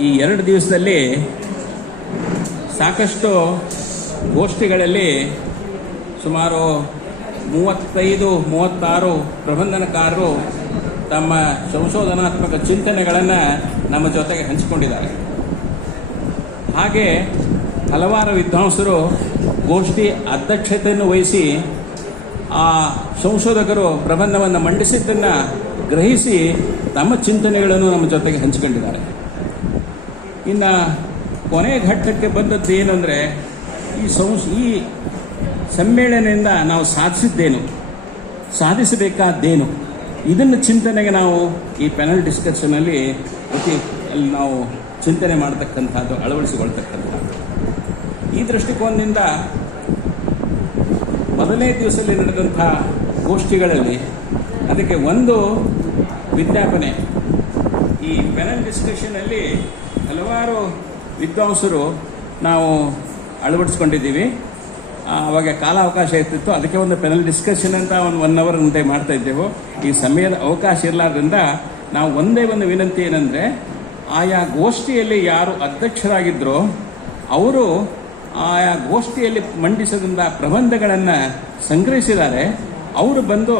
ಈ ಎರಡು ದಿವಸದಲ್ಲಿ ಸಾಕಷ್ಟು ಗೋಷ್ಠಿಗಳಲ್ಲಿ ಸುಮಾರು ಮೂವತ್ತೈದು, ಮೂವತ್ತಾರು ಪ್ರಬಂಧನಕಾರರು ತಮ್ಮ ಸಂಶೋಧನಾತ್ಮಕ ಚಿಂತನೆಗಳನ್ನು ನಮ್ಮ ಜೊತೆಗೆ ಹಂಚಿಕೊಂಡಿದ್ದಾರೆ. ಹಾಗೆ ಹಲವಾರು ವಿದ್ವಾಂಸರು ಗೋಷ್ಠಿ ಅಧ್ಯಕ್ಷತೆಯನ್ನು ವಹಿಸಿ ಆ ಸಂಶೋಧಕರು ಪ್ರಬಂಧವನ್ನು ಮಂಡಿಸಿದ್ದನ್ನು ಗ್ರಹಿಸಿ ತಮ್ಮ ಚಿಂತನೆಗಳನ್ನು ನಮ್ಮ ಜೊತೆಗೆ ಹಂಚಿಕೊಂಡಿದ್ದಾರೆ. ಇನ್ನು ಕೊನೆ ಘಟ್ಟಕ್ಕೆ ಬಂದದ್ದು ಏನಂದರೆ ಈ ಸಂಸ್ ಈ ಸಮ್ಮೇಳನದಿಂದ ನಾವು ಸಾಧಿಸಿದ್ದೇನು, ಸಾಧಿಸಬೇಕಾದ್ದೇನು, ಇದನ್ನು ಚಿಂತನೆಗೆ ನಾವು ಈ ಪ್ಯಾನಲ್ ಡಿಸ್ಕಷನಲ್ಲಿ ಪ್ರತಿ ಅಲ್ಲಿ ನಾವು ಚಿಂತನೆ ಮಾಡತಕ್ಕಂಥದ್ದು, ಅಳವಡಿಸಿಕೊಳ್ತಕ್ಕಂಥದ್ದು. ಈ ದೃಷ್ಟಿಕೋನದಿಂದ ಮೊದಲನೇ ದಿವಸದಲ್ಲಿ ನಡೆದಂಥ ಗೋಷ್ಠಿಗಳಲ್ಲಿ ಅದಕ್ಕೆ ಒಂದು ವಿಜ್ಞಾಪನೆ. ಈ ಪೆನಲ್ ಡಿಸ್ಕಷನಲ್ಲಿ ಹಲವಾರು ವಿದ್ವಾಂಸರು ನಾವು ಅಳವಡಿಸ್ಕೊಂಡಿದ್ದೀವಿ. ಆವಾಗ ಕಾಲಾವಕಾಶ ಇರ್ತಿತ್ತು. ಅದಕ್ಕೆ ಒಂದು ಪೆನಲ್ ಡಿಸ್ಕಷನ್ ಅಂತ ಒಂದು ಒನ್ ಅವರ್ ಉಂಟೆ ಮಾಡ್ತಾ ಇದ್ದೆವು. ಈ ಸಮಯದ ಅವಕಾಶ ಇರಲಾರ್ದ್ರಿಂದ ನಾವು ಒಂದೇ ಒಂದು ವಿನಂತಿ ಏನಂದರೆ, ಆಯಾ ಗೋಷ್ಠಿಯಲ್ಲಿ ಯಾರು ಅಧ್ಯಕ್ಷರಾಗಿದ್ದರೋ ಅವರು ಆಯಾ ಗೋಷ್ಠಿಯಲ್ಲಿ ಮಂಡಿಸಿದಂಥ ಪ್ರಬಂಧಗಳನ್ನು ಸಂಗ್ರಹಿಸಿದ್ದಾರೆ. ಅವರು ಬಂದು